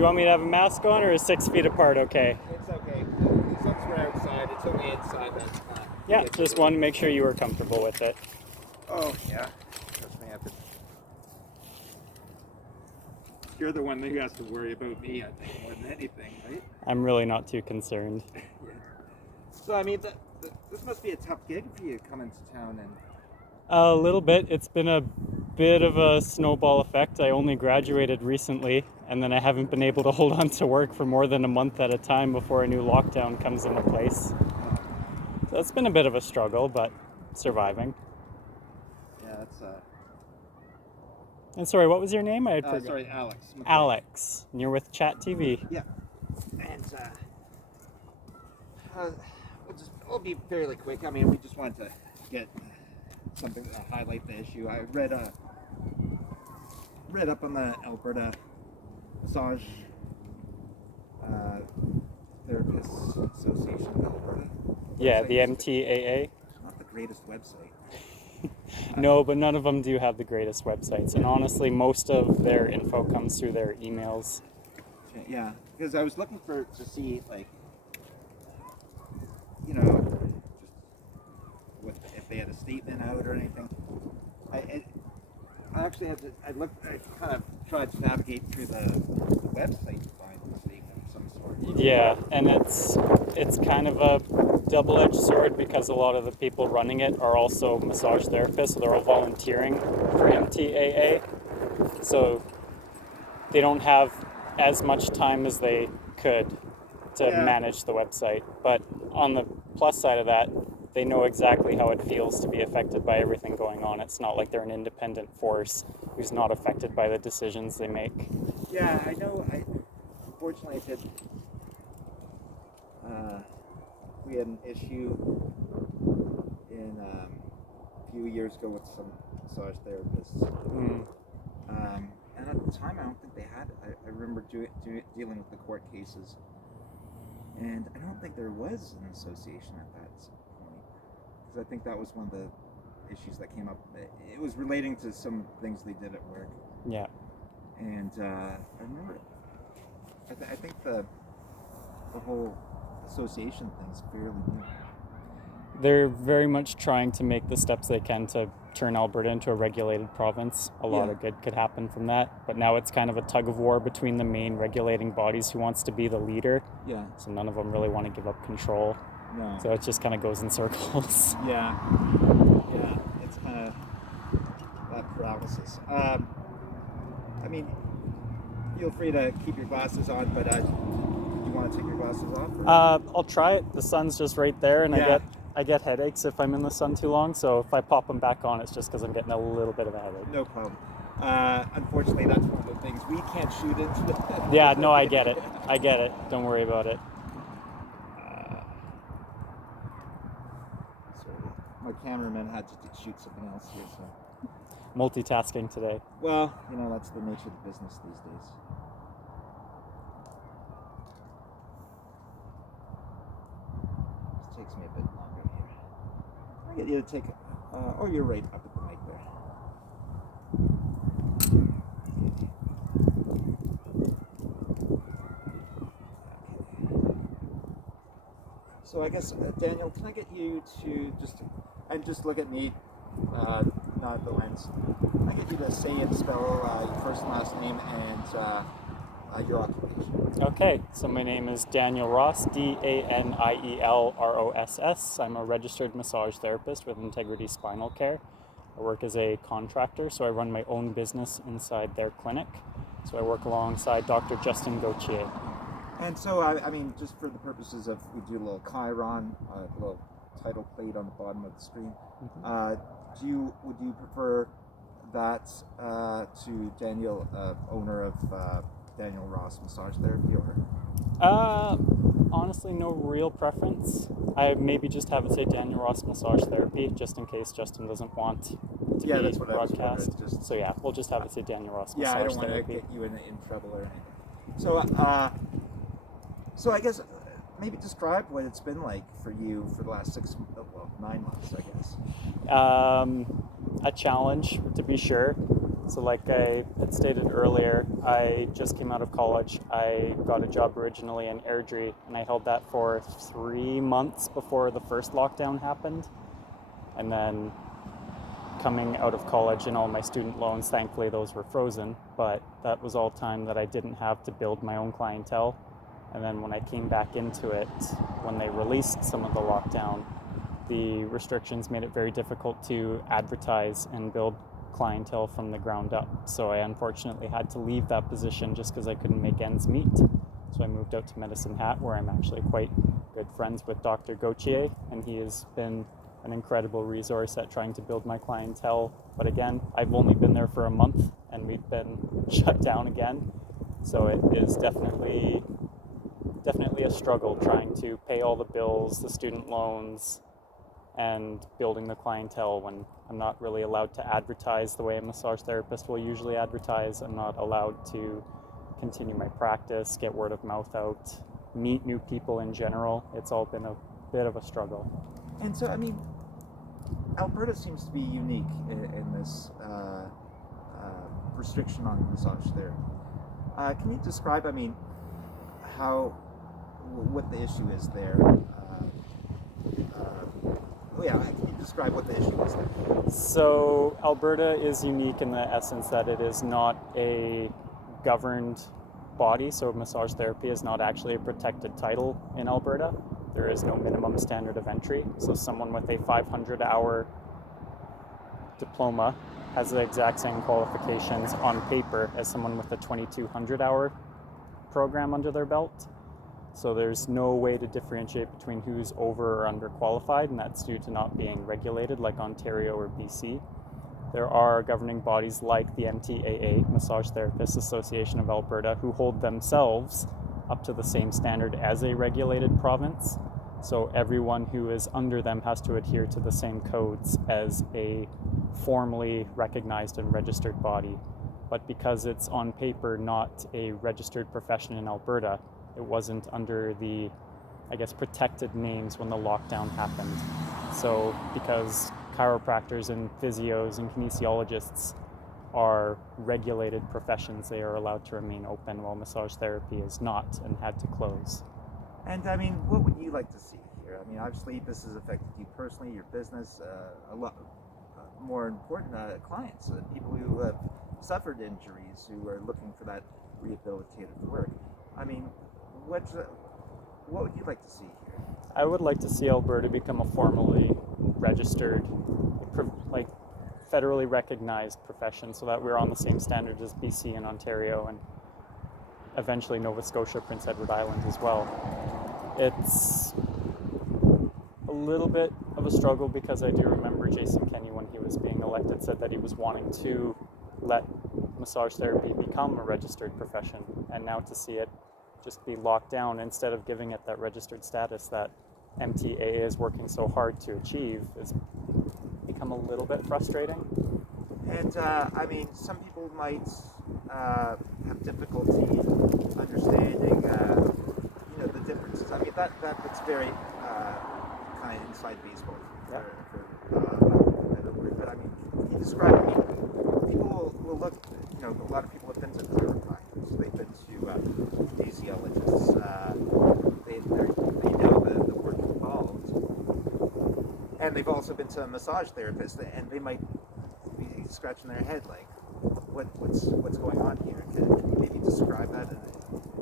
you want me to have a mask on, or is 6 feet apart okay? It's okay. Since we're outside, it's only inside that's not. Yeah, just wanted to make sure you were comfortable with it. Oh, yeah. Trust me, You're the one that has to worry about me, I think, more than anything, right? I'm really not too concerned. Yeah. So, I mean, this must be a tough gig for you coming to town and... A little bit. It's been a bit of a snowball effect. I only graduated recently, and then I haven't been able to hold on to work for more than a month at a time before a new lockdown comes into place. So it's been a bit of a struggle, but surviving. Yeah, that's... And sorry, what was your name? I forgot. Sorry, Alex. Alex. And you're with Chat TV. Yeah. And, we'll be fairly quick. I mean, we just wanted to get something to highlight the issue. I read up on the Alberta Massage Therapists Association of Alberta. Yeah, the MTAA. Not the greatest website. No, but none of them do have the greatest websites. And honestly, most of their info comes through their emails. Yeah, because I was looking to see, like, you know, just if they had a statement out or anything. I actually had to. I kind of tried to navigate through the website to find a statement of some sort. Yeah, and it's kind of a double-edged sword because a lot of the people running it are also massage therapists, so they're all volunteering for MTAA. So they don't have as much time as they could to manage the website. But on the plus side of that, they know exactly how it feels to be affected by everything going on. It's not like they're an independent force who's not affected by the decisions they make. Yeah, I know. Unfortunately, we had an issue in a few years ago with some massage therapists. And at the time, I don't think they had. I remember dealing with the court cases, and I don't think there was an association at that point, because I think that was one of the issues that came up. It was relating to some things they did at work. Yeah. And I remember, I think the whole association thing's fairly new. They're very much trying to make the steps they can to turn Alberta into a regulated province. A lot of good could happen from that. But now it's kind of a tug of war between the main regulating bodies who wants to be the leader. Yeah. So none of them really want to give up control. No. So it just kind of goes in circles. Yeah. Yeah. It's kind of that paralysis. I mean, feel free to keep your glasses on, but do you want to take your glasses off? I'll try it. The sun's just right there, and I get headaches if I'm in the sun too long. So if I pop them back on, it's just because I'm getting a little bit of a headache. No problem. Unfortunately, that's one of the things we can't shoot into. Yeah, no, I get it. I get it. Don't worry about it. Sorry, my cameraman had to shoot something else here, so. Multitasking today. Well, you know, that's the nature of the business these days. This takes me a bit longer here. I get you to take, or you're right up at the mic there. So I guess, Daniel, can I get you to just look at me, not at the lens. I get you to say and spell your first and last name and your occupation. Okay, so my name is Daniel Ross, Danielross. I'm a registered massage therapist with Integrity Spinal Care. I work as a contractor, so I run my own business inside their clinic. So I work alongside Dr. Justin Gauthier. And so, I mean, just for the purposes of, we do a little chyron, a little title plate on the bottom of the screen. Would you prefer that to Daniel, owner of Daniel Ross Massage Therapy, or? Honestly, no real preference. I maybe just have it say Daniel Ross Massage Therapy, just in case Justin doesn't want to be that's what broadcast. I was wondering. So yeah, we'll just have it say Daniel Ross Massage Therapy. Yeah, I don't Therapy. want to get you in trouble or anything. So I guess maybe describe what it's been like for you for the last 9 months, I guess. A challenge, to be sure. So like I had stated earlier, I just came out of college. I got a job originally in Airdrie, and I held that for 3 months before the first lockdown happened. And then coming out of college and all my student loans, thankfully those were frozen, but that was all time that I didn't have to build my own clientele. And then when I came back into it, when they released some of the lockdown, the restrictions made it very difficult to advertise and build clientele from the ground up. So I unfortunately had to leave that position just because I couldn't make ends meet. So I moved out to Medicine Hat, where I'm actually quite good friends with Dr. Gauthier, and he has been an incredible resource at trying to build my clientele. But again, I've only been there for a month and we've been shut down again. So it is definitely a struggle trying to pay all the bills, the student loans, and building the clientele when I'm not really allowed to advertise the way a massage therapist will usually advertise. I'm not allowed to continue my practice, get word of mouth out, meet new people in general. It's all been a bit of a struggle. And so, I mean, Alberta seems to be unique in this restriction on massage therapy. Can you describe, I mean, what the issue is there? Can you describe what the issue is there? So Alberta is unique in the essence that it is not a governed body, so massage therapy is not actually a protected title in Alberta. There is no minimum standard of entry, so someone with a 500-hour diploma has the exact same qualifications on paper as someone with a 2,200-hour program under their belt. So there's no way to differentiate between who's over or underqualified, and that's due to not being regulated like Ontario or BC. There are governing bodies like the MTAA, Massage Therapists Association of Alberta, who hold themselves up to the same standard as a regulated province. So everyone who is under them has to adhere to the same codes as a formally recognized and registered body. But because it's on paper not a registered profession in Alberta, it wasn't under the, protected names when the lockdown happened. So because chiropractors and physios and kinesiologists are regulated professions, they are allowed to remain open, while massage therapy is not and had to close. And I mean, what would you like to see here? I mean, obviously this has affected you personally, your business, a lot more important, clients, people who have suffered injuries, who are looking for that rehabilitative work. I mean, what would you like to see here? I would like to see Alberta become a formally registered, federally recognized profession, so that we're on the same standard as BC and Ontario, and eventually Nova Scotia, Prince Edward Island as well. It's a little bit of a struggle because I do remember Jason Kenney, when he was being elected, said that he was wanting to let massage therapy become a registered profession, and now to see it just be locked down instead of giving it that registered status that MTAA is working so hard to achieve has become a little bit frustrating. And I mean, some people might have difficulty understanding, the differences. I mean, that's very kind of inside baseball. Yeah. But I mean, can you describe? I mean, people will look. A lot of people have been to chiropractors. They've been to kinesiologists. They know the work involved, and they've also been to a massage therapist, and they might be scratching their head like, what's going on here? Can you maybe describe that in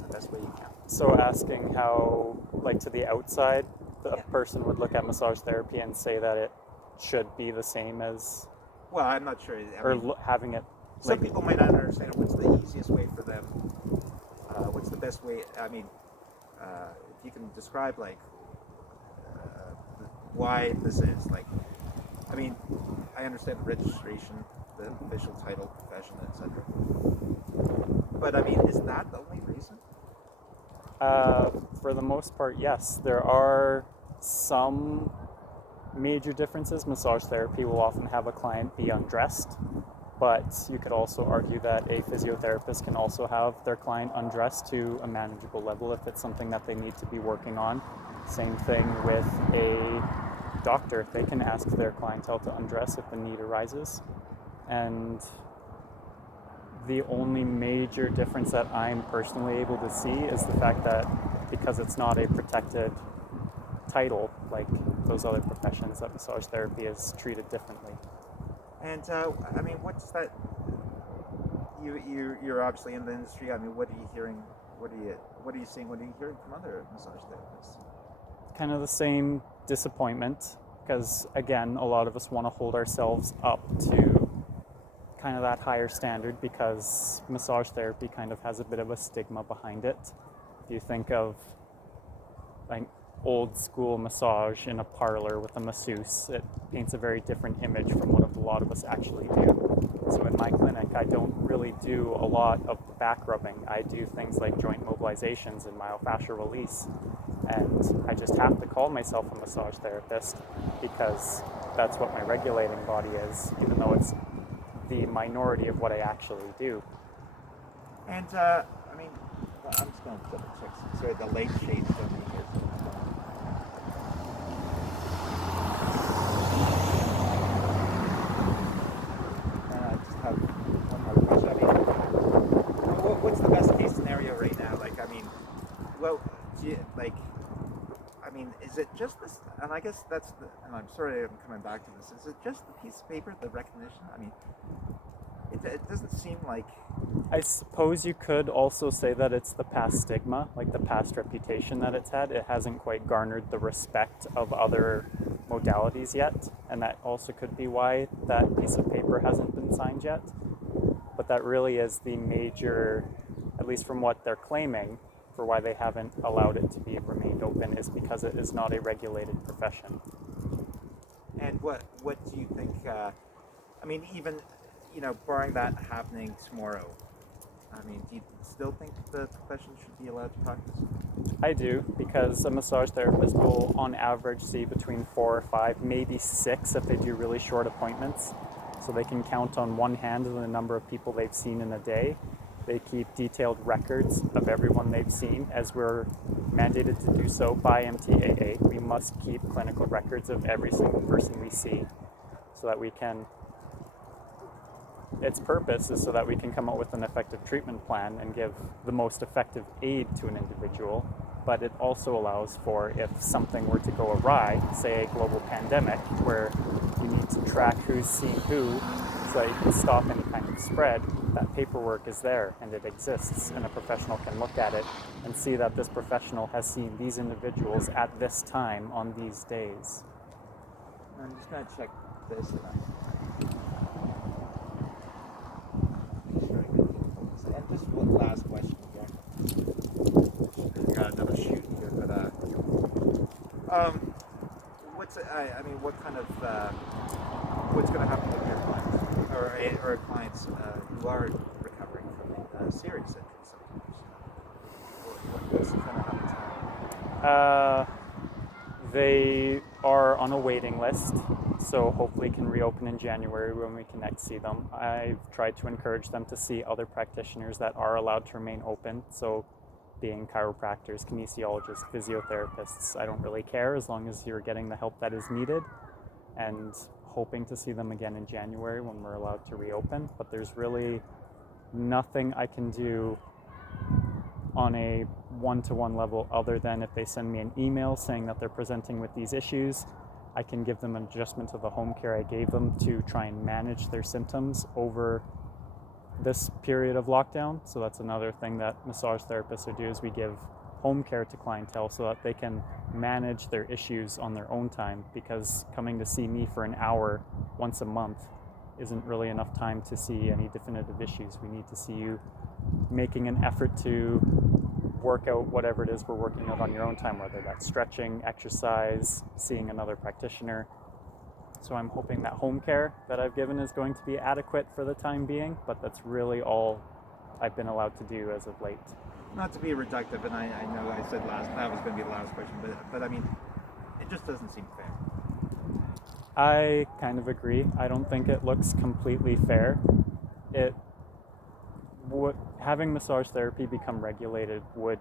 the best way you can? So asking how, to the outside, the person would look at massage therapy and say that it should be the same as... Well, I'm not sure. Having it... Some people might not understand what's the easiest way for them. What's the best way? I mean, if you can describe, why this is, I mean, I understand the registration, the official title, profession, etc. But I mean, is that the only reason? For the most part, yes. There are some major differences. Massage therapy will often have a client be undressed, but you could also argue that a physiotherapist can also have their client undressed to a manageable level if it's something that they need to be working on. Same thing with a doctor. They can ask their clientele to undress if the need arises. And the only major difference that I'm personally able to see is the fact that because it's not a protected title like those other professions, that massage therapy is treated differently. And I mean, what's that? You're obviously in the industry. I mean, what are you hearing? What are you seeing? What are you hearing from other massage therapists? Kind of the same disappointment, because again, a lot of us want to hold ourselves up to kind of that higher standard, because massage therapy kind of has a bit of a stigma behind it. If you think of like old school massage in a parlor with a masseuse, it paints a very different image from what a lot of us actually do. So in my clinic, I don't really do a lot of the back rubbing. I do things like joint mobilizations and myofascial release. And I just have to call myself a massage therapist because that's what my regulating body is, even though it's the minority of what I actually do. And I mean, I'm just going to double check. Sorry, the late shades on me here. I just have one more question. I mean, what's the best case scenario right now? Like, I mean, well, I mean, is it just this? And I guess that's the. And I'm sorry, I'm coming back to this. Is it just the piece of paper, the recognition? I mean, it doesn't seem like. I suppose you could also say that it's the past stigma, like the past reputation that it's had. It hasn't quite garnered the respect of other modalities yet, and that also could be why that piece of paper hasn't been signed yet. But that really is the major, at least from what they're claiming, for why they haven't allowed it to be remained open, is because it is not a regulated profession. And what do you think? I mean, even barring that happening tomorrow, I mean, do you still think the profession should be allowed to practice? I do, because a massage therapist will, on average, see between 4 or 5, maybe 6 if they do really short appointments. So they can count on one hand the number of people they've seen in a day. They keep detailed records of everyone they've seen, as we're mandated to do so by MTAA. We must keep clinical records of every single person we see, so that we can, its purpose is so that we can come up with an effective treatment plan and give the most effective aid to an individual. But it also allows for, if something were to go awry, say a global pandemic, where you need to track who's seen who so that you can stop any kind of spread, that paperwork is there and it exists, and a professional can look at it and see that this professional has seen these individuals at this time on these days. I'm just going to check this. And just one last question again. I got another shoot here, but what kind of what's going to happen with your clients or clients who are recovering from serious injuries sometimes? What's going to happen to them? They are on a waiting list, so hopefully can reopen in January when we can next see them. I've tried to encourage them to see other practitioners that are allowed to remain open, so being chiropractors, kinesiologists, physiotherapists. I don't really care as long as you're getting the help that is needed, and hoping to see them again in January when we're allowed to reopen. But there's really nothing I can do on a one-to-one level other than if they send me an email saying that they're presenting with these issues, I can give them an adjustment to the home care I gave them to try and manage their symptoms over this period of lockdown. So that's another thing that massage therapists would do, is we give home care to clientele so that they can manage their issues on their own time, because coming to see me for an hour once a month isn't really enough time to see any definitive issues. We need to see you making an effort to work out whatever it is we're working out on your own time, whether that's stretching, exercise, seeing another practitioner. So I'm hoping that home care that I've given is going to be adequate for the time being, but that's really all I've been allowed to do as of late. Not to be reductive, and I know I said that was going to be the last question, but I mean, it just doesn't seem fair. I kind of agree. I don't think it looks completely fair. Having massage therapy become regulated would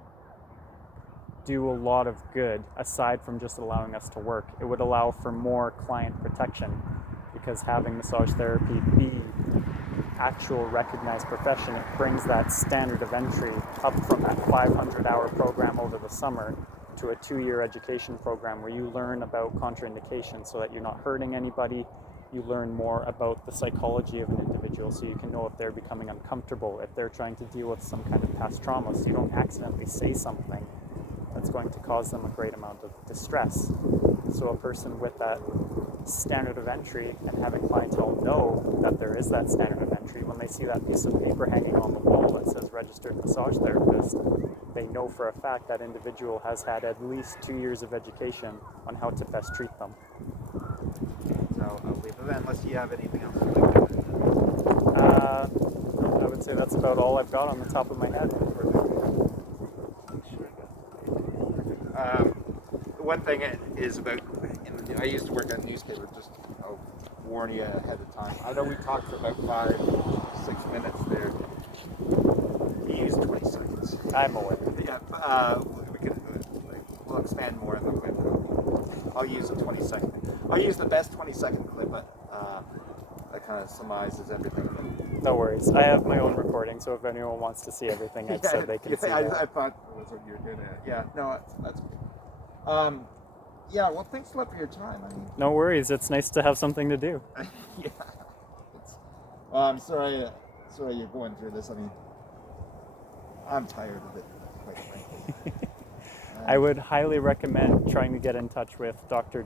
do a lot of good, aside from just allowing us to work. It would allow for more client protection, because having massage therapy be actual recognized profession, it brings that standard of entry up from that 500-hour program over the summer to a 2-year education program where you learn about contraindications so that you're not hurting anybody. You learn more about the psychology of an individual so you can know if they're becoming uncomfortable, if they're trying to deal with some kind of past trauma, so you don't accidentally say something that's going to cause them a great amount of distress. So a person with that standard of entry and having clientele know that there is that standard of entry, when they see that piece of paper hanging on the wall that says registered massage therapist, they know for a fact that individual has had at least 2 years of education on how to best treat them. So I'll leave it unless you have anything else you'd like to add. I would say that's about all I've got on the top of my head. One thing is about, I used to work at a newspaper, just I'll warn you ahead of time. I know we talked for about 5-6 minutes there. We used 20 seconds. I'm aware. Yeah, we'll expand more in the window. I'll use a 20-second. I'll use the best 20-second clip, but that kind of summarizes everything. No worries. I have my own recording, so if anyone wants to see everything I've said, they can see I that. thought that's what you were doing. Yeah, no, that's good. Yeah, well, thanks a lot for your time. I mean, No worries. It's nice to have something to do. yeah. Well, I'm sorry you're going through this. I mean, I'm tired of it, quite frankly. I would highly recommend trying to get in touch with Dr.